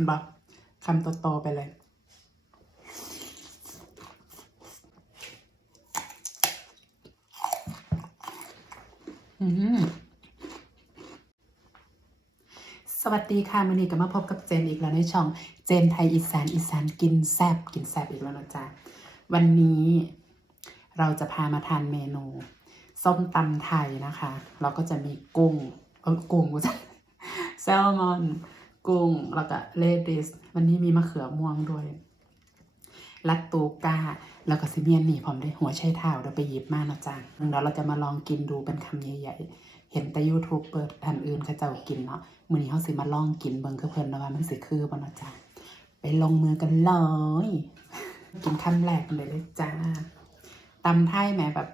มันบอกคำโตๆไปเลยสวัสดีค่ะวันนี้ก็มาพบกับเจนอีกแล้วในช่องเจนไทยอีสานอีสานกินแซบกินแซบอีกแล้วนะจ๊ะ วันนี้เราจะพามาทานเมนู ส้มตำไทยนะคะ เราก็จะมีกุ้งเออกุ้งกูจะแซลมอน กุ้งแล้วก็เลดิสวันนี้มีมะเขือม่วงด้วย ลัดตูกา แล้วก็ซิเมียนนี่ผมได้หัวไชเท้าเดี๋ยวไปหยิบมานะจ๊ะเดี๋ยวเราจะมาลองกินดูเป็นคำใหญ่ๆ เห็นแต่ยูทูบเปิดท่านอื่นเขาเจ้ากินเนาะมื้อนี้เขาสิมาลองกินเบิ่งคือเพิ่นนะว่ามันสิคือบ่เนาะจ๊ะไปลงมือกันเลย กินคำแรกเลยเลยจ้าตำไทยแหมแบบ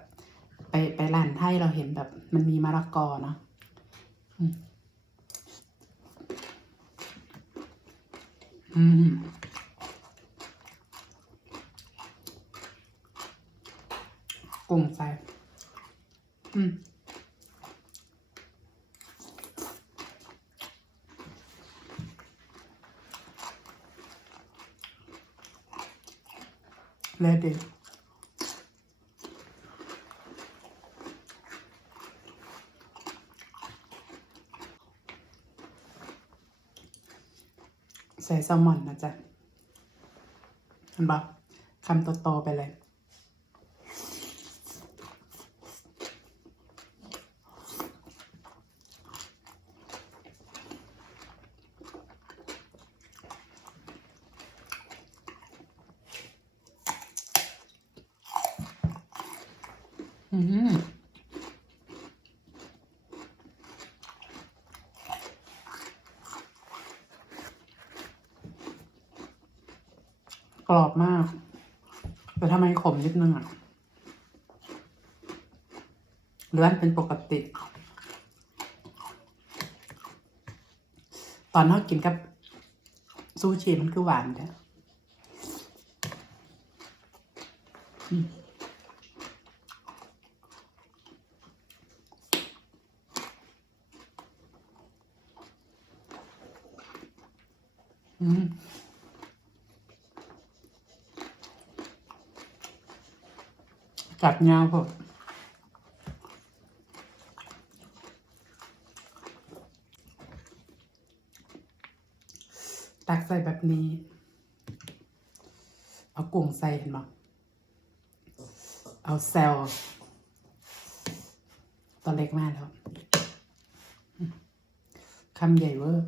ไปไปร้านไทยเราเห็นแบบ มันมีมะละกอเนาะ อืมอืมกุ้งใส่อืมเลยดิใส่แซลมอนนะจ๊ะเห็นปะคำโตๆไปเลยอืมกรอบมาก แต่ทำไมขม นิดนึงอะหรือว่าเป็นปกติ ตอนเรากินกับซูชิมันคือหวานแท้อืม อืม กัดยาวพอตักใส่แบบนี้ เอากุ้งใส่เห็นไหมเอาแซลตัวเล็กมากแล้วคำใหญ่เวอร์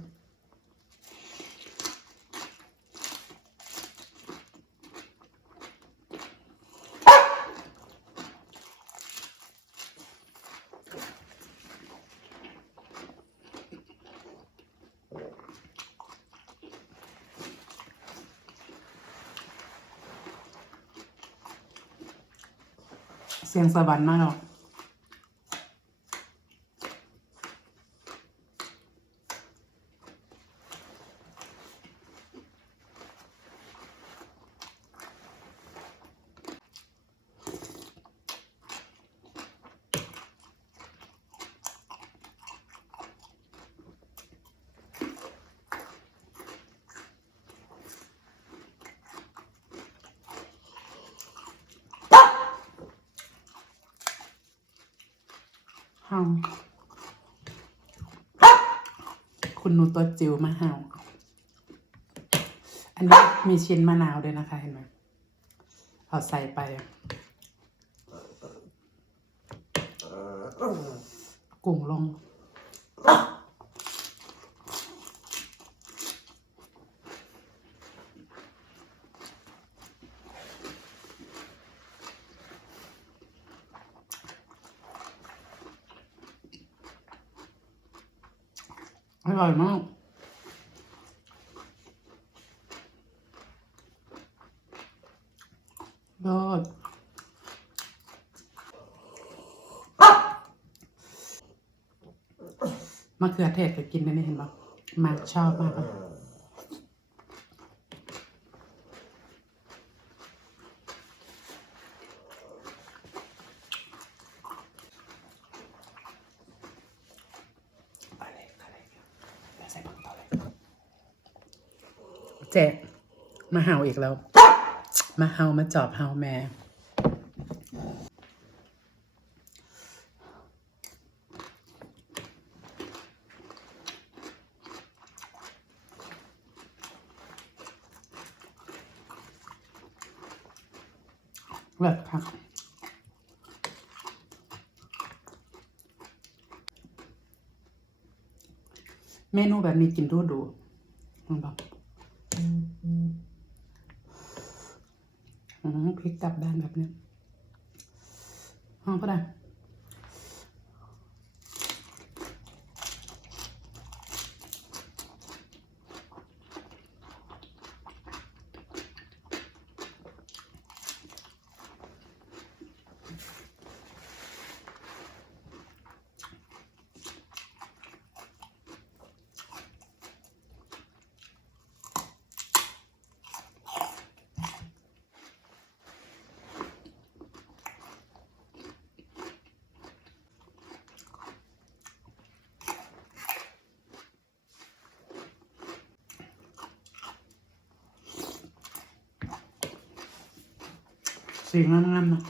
สียงสวรรค์มากหรอก เฮาคุณนูตัวจิ๋วมาเห่า อันนี้มีชิ้นมะนาวด้วยนะคะเห็นไหมเอาใส่ไป กุ้งลง อ ร่อยมาก ยอดมะเขือเทศก็กินได้ไหมเห็นปะมากชอบมากเลย ไปเลยเดี๋ยวใส่ผักต่อเลยเจ๊มาเห่าอีกแล้ว มาเห่ามาจอบเห่าแม่เลิศครับเมนูแบบนี้กินดูดูมันแบอกอืม พลิกกลับด้านแบบนี้ห้องก็ได้ สีงามๆนะ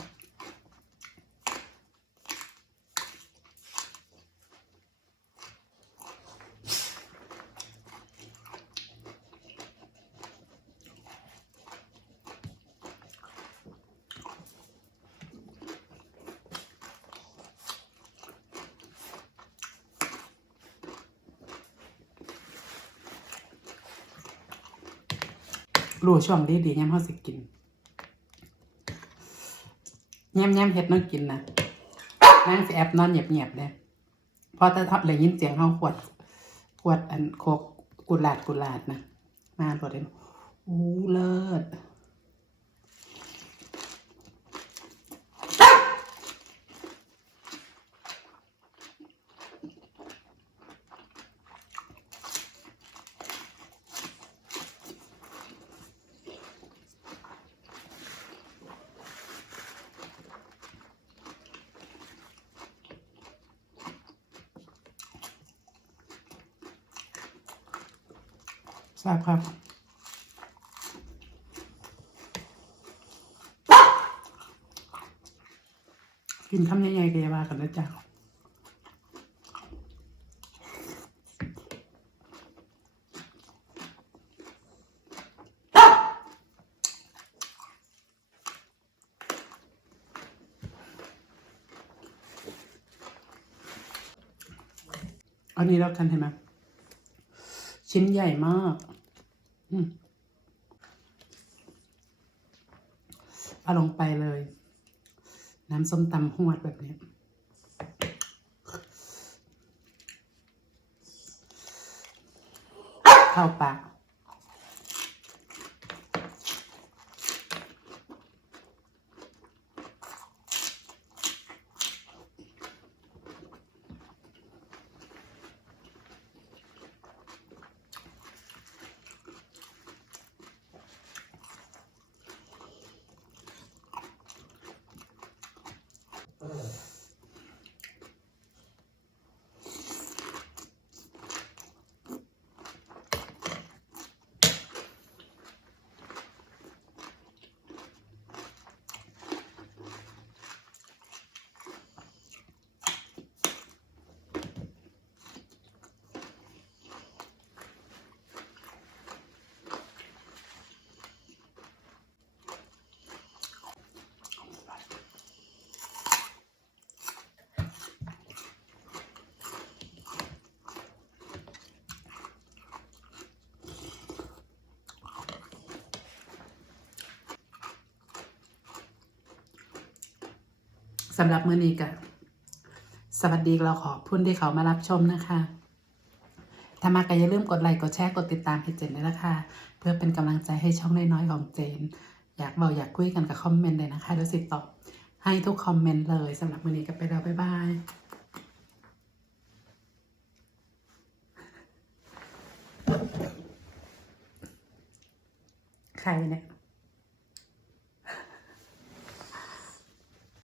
รู้ช่วงดีดีๆยามเขาสิกิน ย้มแย้มๆเห็ดน้องกินนะนั่งสแอบนอนเงียบเงียบเลยพอแต่ทับเลยยินเสียงเขาขวด ขวดอันโคกกุหลาดกุหลาดนะมาขวดเลยอู้เลิศ ทราบครับกินคำใหญ่ๆกันยาบากันนะจ๊ะอันนี้แล้วกันเห็นไหม ชิ้นใหญ่มากเอาลงไปเลย น้ำส้มตำหวดแบบนี้ เข้าปาก สำหรับมื้อนี้ก็สวัสดีเราขอบคุณที่เขามารับชมนะคะถ้ามากอย่าลืมกดไลค์กดแชร์กดติดตามให้เจนด้วยนะคะเพื่อเป็นกำลังใจให้ช่องน้อยๆของเจน อยากบอกอยากคุยกันกับคอมเมนต์เลยนะคะเดี๋ยวสิตอบให้ทุกคอมเมนต์เลยสำหรับมื้อนี้ก็ไปแล้วบ๊ายบายใครเนี่ย